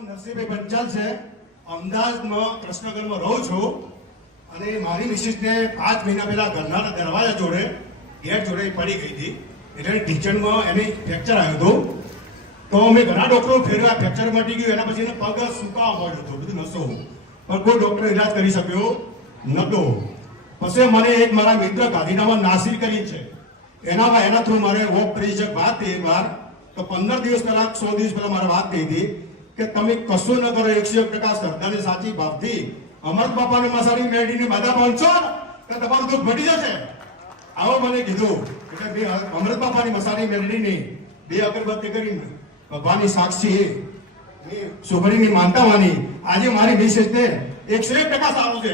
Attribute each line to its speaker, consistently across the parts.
Speaker 1: નરસિંહભાઈ પંચાલ છે. અમદાવાદમાં કૃષ્ણગરમાં રહું છું. અને મારી મિસિસને પાંચ મહિના પહેલાં ઘરના દરવાજા જોડે, ગેટ જોડે પડી ગઈ હતી. એટલે ઢીચણમાં એને ફ્રેક્ચર આવ્યું હતું. તો અમે ઘણા ડોક્ટરો ફેરવ્યા ફ્રેક્ચર મટી ગયું. એના પછી એને પગ સુકાવા માંડ્યો હતો. બધું નસો. પણ કોઈ ડૉક્ટર ઇલાજ કરી શક્યો નતો. પછી મને એક મારા મિત્ર ગાંધીનામાં નાસિર કરી છે. એનામાં એના થ્રુ મારે વોક પરિચક વાત થઈ વાર તો પંદર દિવસ પહેલા, સો દિવસ પહેલા મારે વાત થઈ હતી કે તમે કશું ન કરો. એકસો એક ટકા શ્રદ્ધાની સાચી ભાવથી અમૃત બાપાને મસાડી મેળવીને બધા પહોંચો તો તમારું દુઃખ ઘટી જશે. આવો મને કીધું એટલે બે અમૃત બાપાની મસાડી મેળવીને બે અગરબત્તી કરીને ભગવાનની સાક્ષી એ સુભરીની માનતા માની. આજે મારી વિશેષ એકસો એક ટકા સારું છે.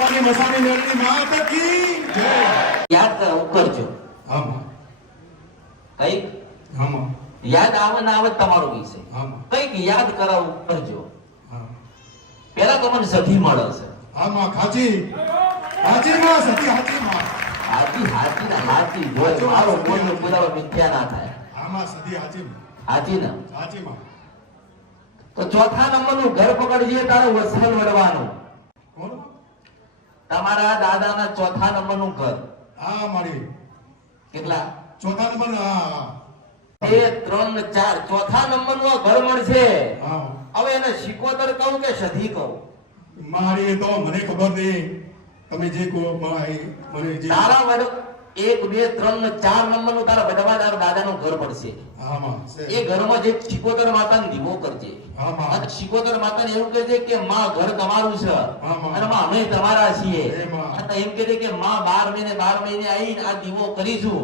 Speaker 1: બાપાની મસાની મેળવી માતા કી જય.
Speaker 2: યાદ કરજો આમાં કંઈક? આમાં યાદ આવે ના આવે તમારો વિષય. કંઈક યાદ કરાવ કરજો હા. પેલા તો મને સધી મળે છે
Speaker 3: આમાં ખાજી ખાચી માં સતી હાજી માં.
Speaker 2: હાથી હાજી ને હાથી જોઈ મારો બોલનો પુરાવો મિથ્યા ના થાય.
Speaker 3: આમાં સતી હાચી હાજી ના? હાજી માં.
Speaker 2: તો ચોથા નંબરનું ઘર પકડજે તારો વસલ વડવાનું તમારા દાદાના ચોથા નંબરનું ઘર.
Speaker 3: હા મારી. કેટલા? ચોથા નંબર હા
Speaker 2: બે ત્રણ ચાર. ચોથા નંબરનું આ ઘર મળશે. હા. હવે એને શિકોતર કહું કે સધી કહું?
Speaker 3: મારી તો મને ખબર નહીં. તમે જે કહો
Speaker 2: મને તારા એક બે ત્રણ ને ચાર નંબરનું તારા બધા તારા દાદાનું ઘર પડશે. એ ઘરમાં જે શિકોતર માતાને દીવો કરજે. અને શિકોતર માતાને એવું કહેજે કે માં ઘર તમારું છે. અને માં અમે તમારા છીએ. અને એમ કહેજે કે માં બાર મહિને બાર મહિને આવીને આ દીવો કરીશું.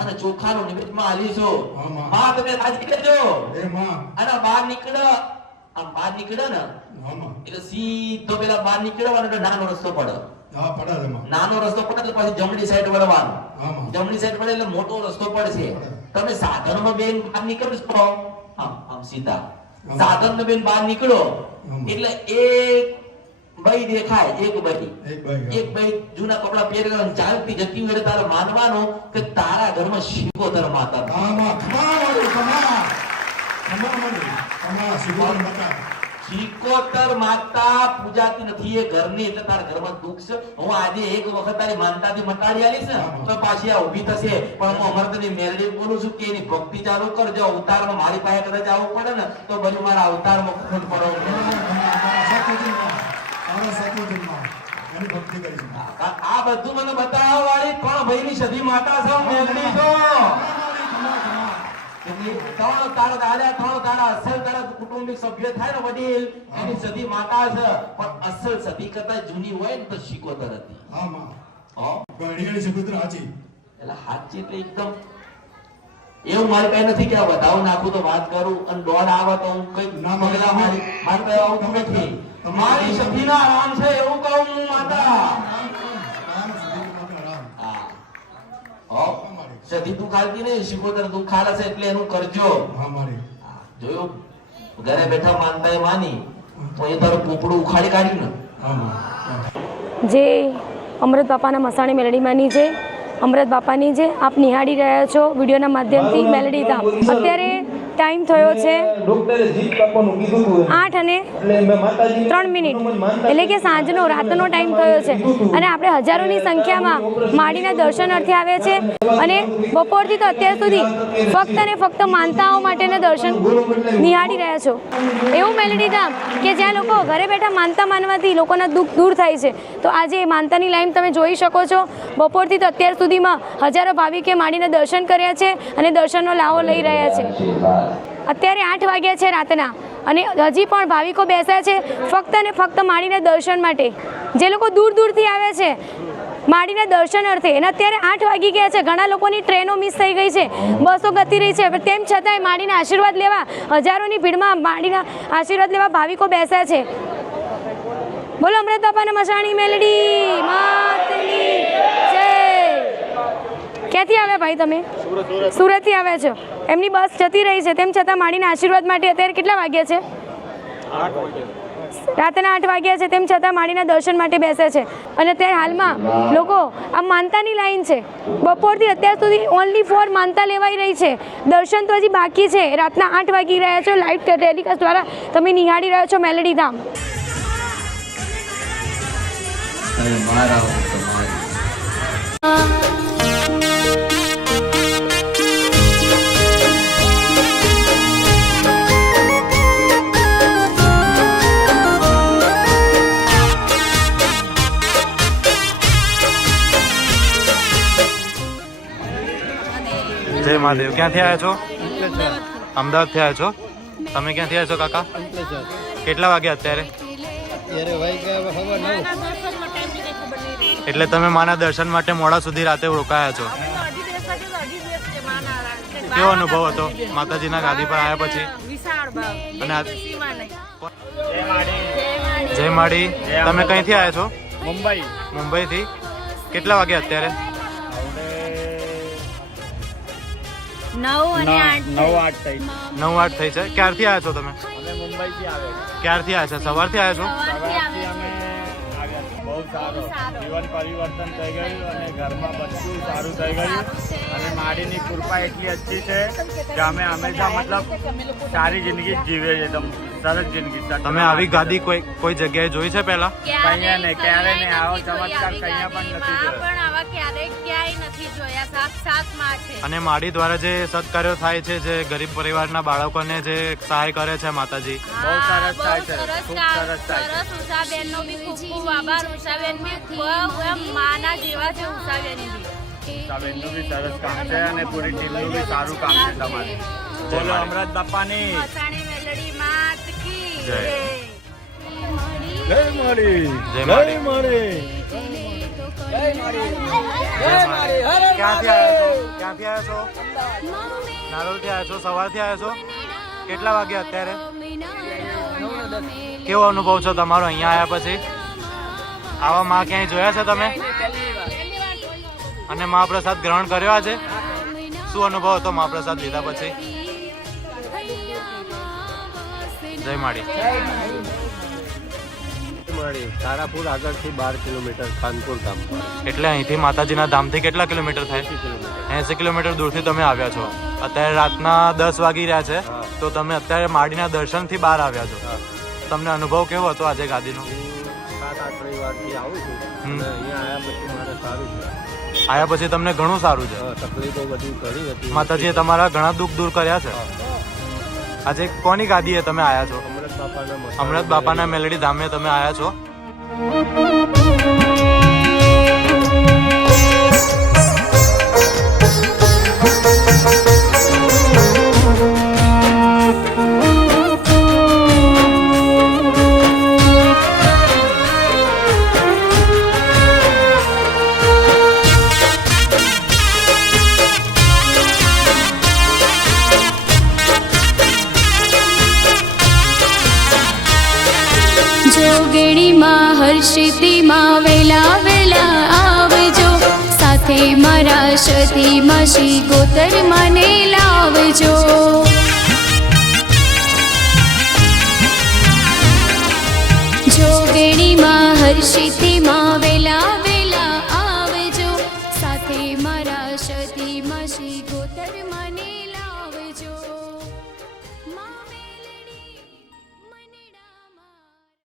Speaker 2: અને ચોખાનું નિમિત્તમાં આલીશું. આમાં. માં તમે રાજી કરજો અને બહાર નીકળો. આ બહાર નીકળો ને. એટલે સીધો પેલા બહાર નીકળવાનો અને નાનો રસ્તો પડે. નાનો રસ્તો પડે પછી જમણી સાઈડ વળવાનું. જમણી સાઈડ પડે એટલે મોટો રસ્તો પડશે તમે સાધનમાં બેન બહાર નીકળશો આમ આમ સીધા. સાધન બેન બહાર નીકળો. એટલે એક ભાઈ દેખાય એક ભાઈ એક ભાઈ જૂના કપડા પહેરેલા ચાલતી જતી હોય તારે માનવાનું કે તારા ઘરમાં શિકોતર માતા
Speaker 3: ખમા ખમા ખમા ખમા ખમા શિવરામ બતા
Speaker 2: શિકોતર માતા પૂજાતી નથી એ ઘરની એટલે તારા ઘરમાં દુઃખ છે? હું આજે એક વખત તારી માનતાથી મટાડી આલીશ ને તો પાછી આ ઊભી થશે. પણ હું અમરતની મેરડી બોલું છું કે એની ભક્તિ ચાલુ કરજો અવતારમાં મારી પાસે કદાચ આવવું પડે ને તો બધું મારા અવતારમાં ખોટ પડો.
Speaker 3: એની ભક્તિ કરીશું
Speaker 2: આ બધું મને બતાવવા વાળી ભાઈ ભાઈની સધી માતા છે હું મેલડી છું. ત્રણ તારા દાદા ત્રણ તારા અસલ તારા કુટુંબિક સભ્ય થાય ને વડીલ એની સધી માતા છે પણ અસલ સધી કરતા જૂની હોય ને તો શિકોતર હતી
Speaker 3: આમાં હો હાચી
Speaker 2: એટલે હાચી એટલે એકદમ એવું મારી પાસે નથી કે આ વધાવો નાખું તો વાત કરું અને દોડ આવે તો હું કઈ ના, ના, મારી મારી પાસે આવું નથી આરામ છે એવું કહું હું માતા સદી હો સધી દુઃખ ખાલતી નહીં શિકોતર દુઃખ ખાલે છે એટલે એનું કરજો.
Speaker 3: હા મારી. હા,
Speaker 2: જોયું? ઘરે બેઠા માનતા માની તો એ તારું પોપડું ઉખાડી કાઢ્યું ને
Speaker 4: જે અમૃત બાપાના મસાણી મેલડીમાંની જે અમૃત બાપાની જે આપ નિહાળી રહ્યા છો વિડીયોના માધ્યમથી મેલડી ધામ. અત્યારે ટાઈમ થયો છે આઠ અને ત્રણ મિનિટ. એટલે કે સાંજનો, રાતનો ટાઈમ થયો છે. અને આપણે હજારોની સંખ્યામાં માડીના દર્શન અર્થે આવ્યા છે. અને બપોરથી તો અત્યાર સુધી ફક્ત અને ફક્ત માનતાઓ માટેના દર્શન નિહાળી રહ્યા છો. એવું મેલડી ધામ કે જ્યાં લોકો ઘરે બેઠા માનતા માનવાથી લોકોના દુઃખ દૂર થાય છે. તો આજે એ માનતાની લાઈન તમે જોઈ શકો છો. બપોરથી તો અત્યાર સુધીમાં હજારો ભાવિકે માડીના દર્શન કર્યા છે અને દર્શનનો લાવો લઈ રહ્યા છે. અત્યારે આઠ વાગ્યા છે રાતના અને હજી પણ ભાવિકો બેસ્યા છે ફક્ત અને ફક્ત માડીના દર્શન માટે. જે લોકો દૂર દૂરથી આવે છે માડીના દર્શન અર્થે. અને અત્યારે આઠ વાગી ગયા છે. ઘણા લોકોની ટ્રેનો મિસ થઈ ગઈ છે. બસો ગતી રહી છે. તેમ છતાંય માડીના આશીર્વાદ લેવા હજારોની ભીડમાં માડીના આશીર્વાદ લેવા ભાવિકો બેસ્યા છે. બોલો અમૃત બાપાના મસાણી મેલડી. માતની જય ક્યાંથી આવ્યા ભાઈ તમે? સુરતથી આવ્યા છો. એમની બસ જતી રહી છે. તેમ છતાં માડીના આશીર્વાદ માટે અત્યારે કેટલા વાગ્યા છે? રાતના આઠ વાગ્યા છે. તેમ છતાં માડીના દર્શન માટે બેસે છે. અને અત્યારે હાલમાં લોકો આ માનતાની લાઈન છે. બપોરથી અત્યાર સુધી ઓનલી ફોર માનતા લેવાઈ રહી છે. દર્શન તો હજી બાકી છે. રાતના આઠ વાગી રહ્યા છો. લાઈવ ટેલિકાસ્ટ દ્વારા તમે નિહાળી રહ્યા છો મેલેડી ધામ.
Speaker 5: મારા
Speaker 6: મહાદેવ ક્યાંથી આવ્યા છો? અમદાવાદથી આવ્યા છો? તમે ક્યાંથી આવ્યા છો કાકા? કેટલા વાગ્યા અત્યારે? એટલે તમે માના દર્શન માટે મોડા સુધી રાતે રોકાયા છો? કેવો અનુભવ હતો? માતાજીના ગાદી પર આવ્યા પછી? અને જય માડી. તમે કઈથી આવ્યા છો? મુંબઈ. મુંબઈથી? કેટલા વાગ્યા અત્યારે?
Speaker 7: નવ
Speaker 8: આઠ થઈ.
Speaker 6: નવ આઠ થઈ. છે. ક્યારથી આવ્યા છો તમે?
Speaker 8: અમે મુંબઈ આવ્યા
Speaker 6: ક્યારથી આવ્યા છો? સવારથી આવ્યા છો?
Speaker 8: સવારથી અમે બહુ સારો. જીવન પરિવર્તન થઈ ગયું અને ઘરમાં બધું સારું થઈ ગયું. અને માડીની કૃપા એટલી અચ્છી છે કે અમે હંમેશા મતલબ સારી જિંદગી જીવે છે તમ સરસ જિંદગી
Speaker 6: તમે આવી ગાદી કોઈ કોઈ જગ્યાએ જોઈ છે પહેલા?
Speaker 8: કહીએ ને ક્યારે ને આવો ચમત્કાર કહીએ પણ નથી
Speaker 7: જોયો. પણ આવા ક્યારે ક્યાંય નથી જોયા. સાક્ષાતમાં છે.
Speaker 6: અને માડી દ્વારા જે સત્કાર્યો થાય છે જે ગરીબ પરિવારના બાળકોને જે સહાય કરે છે માતાજી.
Speaker 8: બહુ સરસ થાય છે. ખૂબ
Speaker 7: કામ. સરસ થાય છે. સરસ ઉષાબેન નો બી ખૂબ ખૂબ આભાર. ઉષાબેન બી બહુ એમ માના જેવા છે ઉષાબેન બી.
Speaker 8: સાબેનનું બી સરસ કામ છે અને પૂરી ટીમનું બી સારું કામ છે તમારે.
Speaker 6: બોલો. અમરત બાપાની જય. જય માડી જય માડી. માડી ક્યાંથી આવ્યા છો? ક્યાંથી આવ્યા છો? નારોલથી આવ્યા છો? સવારથી આવ્યા છો? કેટલા વાગ્યા અત્યારે? કેવો અનુભવ છો તમારો અહીંયા આવ્યા પછી? આવા માં ક્યાંય જોયા છે તમે? અને મહાપ્રસાદ ગ્રહણ કર્યો આજે? શું અનુભવ હતો મહાપ્રસાદ લીધા પછી? જય માળી.
Speaker 8: તારાપુર આગળથી બાર કિલોમીટર ખાનપુર ગામ
Speaker 6: એટલે અહીંથી માતાજીના ધામથી કેટલા કિલોમીટર થાય? એસી કિલોમીટર. દૂરથી તમે આવ્યા છો. અત્યારે રાતના દસ વાગી રહ્યા છે તો તમે અત્યારે માડીના દર્શનથી બહાર આવ્યા છો. તમને અનુભવ કેવો હતો આજે ગાદીનો? આવ્યા પછી તમને ઘણું સારું છે.
Speaker 8: તકલીફો બધી કરી હતી.
Speaker 6: માતાજીએ તમારા ઘણા દુઃખ દૂર કર્યા છે. આજે કોની ગાદીએ તમે આવ્યા છો?
Speaker 8: અમૃત બાપાના
Speaker 6: અમૃત બાપાના મેલડી ધામે તમે આવ્યા છો? જોગણીમાં હર્ષિતિમાં વેલા વેલા આવજો. સાથે મારા સતીમાં શ્રી ગોતર મને લાવજો. જોગણીમાં હર્ષિતીમાં